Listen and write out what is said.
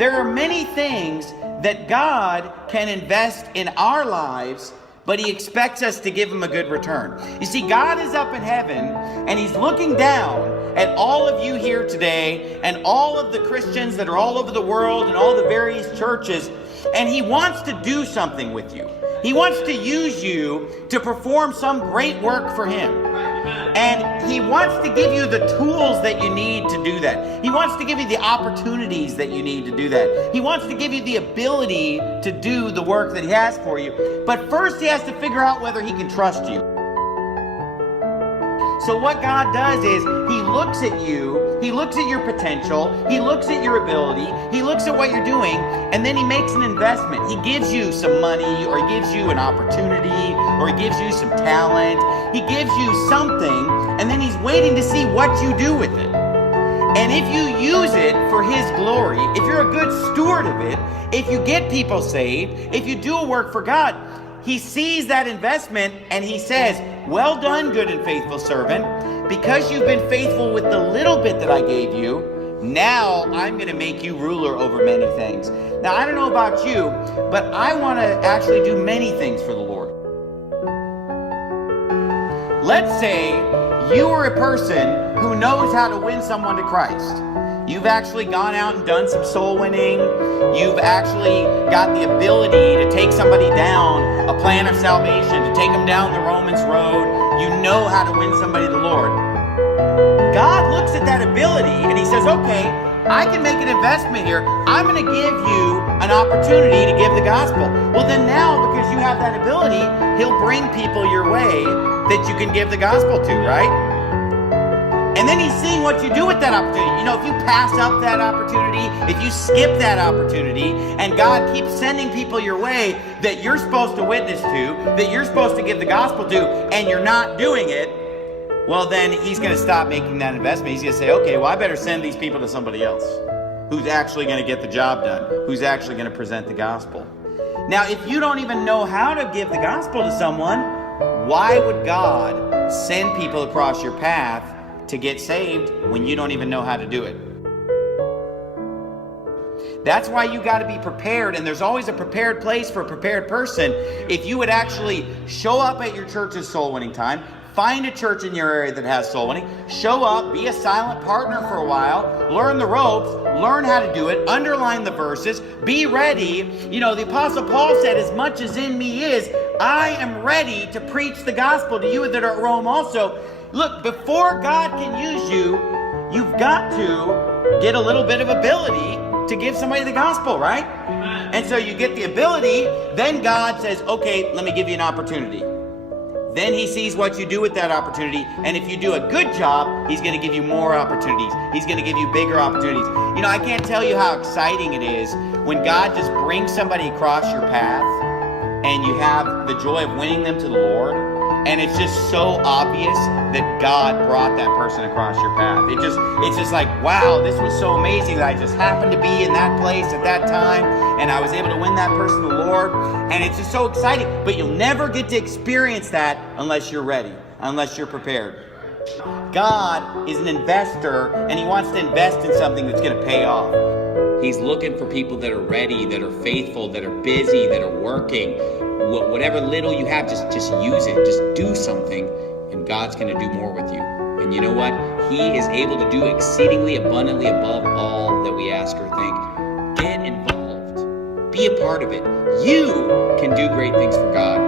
There are many things that God can invest in our lives, but he expects us to give him a good return. You see, God is up in heaven, and he's looking down at all of you here today and all of the Christians that are all over the world and all the various churches, and he wants to do something with you. He wants to use you to perform some great work for him. And he wants to give you the tools that you need to do that. He wants to give you the opportunities that you need to do that. He wants to give you the ability to do the work that he has for you. But first he has to figure out whether he can trust you. So what God does is he looks at you, he looks at your potential, he looks at your ability, he looks at what you're doing, and then he makes an investment. He gives you some money, or he gives you an opportunity, or he gives you some talent. He gives you something, and then he's waiting to see what you do with it. And if you use it for his glory, if you're a good steward of it, if you get people saved, if you do a work for God, he sees that investment and he says, well done, good and faithful servant. Because you've been faithful with the little bit that I gave you, now I'm going to make you ruler over many things. Now, I don't know about you, but I want to actually do many things for the Lord. Let's say you are a person who knows how to win someone to Christ. You've actually gone out and done some soul winning. You've actually got the ability to take somebody down a plan of salvation, to take them down the Romans road. You know how to win somebody to the Lord. God looks at that ability and he says, okay, I can make an investment here. I'm going to give you an opportunity to give the gospel. Well, then now, because you have that ability, he'll bring people your way that you can give the gospel to, right? And then he's seeing what you do with that opportunity. You know, if you pass up that opportunity, if you skip that opportunity, and God keeps sending people your way that you're supposed to witness to, that you're supposed to give the gospel to, and you're not doing it, well, then he's going to stop making that investment. He's going to say, okay, well, I better send these people to somebody else who's actually going to get the job done, who's actually going to present the gospel. Now, if you don't even know how to give the gospel to someone, why would God send people across your path to get saved when you don't even know how to do it? That's why you got to be prepared, and there's always a prepared place for a prepared person. If you would actually show up at your church's soul winning time, find a church in your area that has soul winning, show up, be a silent partner for a while, learn the ropes, learn how to do it, underline the verses, be ready. You know, the Apostle Paul said, as much as in me is, I am ready to preach the gospel to you that are at Rome also. Look, before God can use you, you've got to get a little bit of ability to give somebody the gospel, right? And so you get the ability, then God says, okay, let me give you an opportunity. Then he sees what you do with that opportunity, and if you do a good job, he's going to give you more opportunities. He's going to give you bigger opportunities. You know, I can't tell you how exciting it is when God just brings somebody across your path, and you have the joy of winning them to the Lord. And it's just so obvious that God brought that person across your path. It's just like, wow, this was so amazing that I just happened to be in that place at that time, and I was able to win that person to the Lord. And it's just so exciting. But you'll never get to experience that unless you're ready, unless you're prepared. God is an investor, and he wants to invest in something that's going to pay off. He's looking for people that are ready, that are faithful, that are busy, that are working. Whatever little you have, just use it. Just do something, and God's going to do more with you. And you know what? He is able to do exceedingly abundantly above all that we ask or think. Get involved. Be a part of it. You can do great things for God.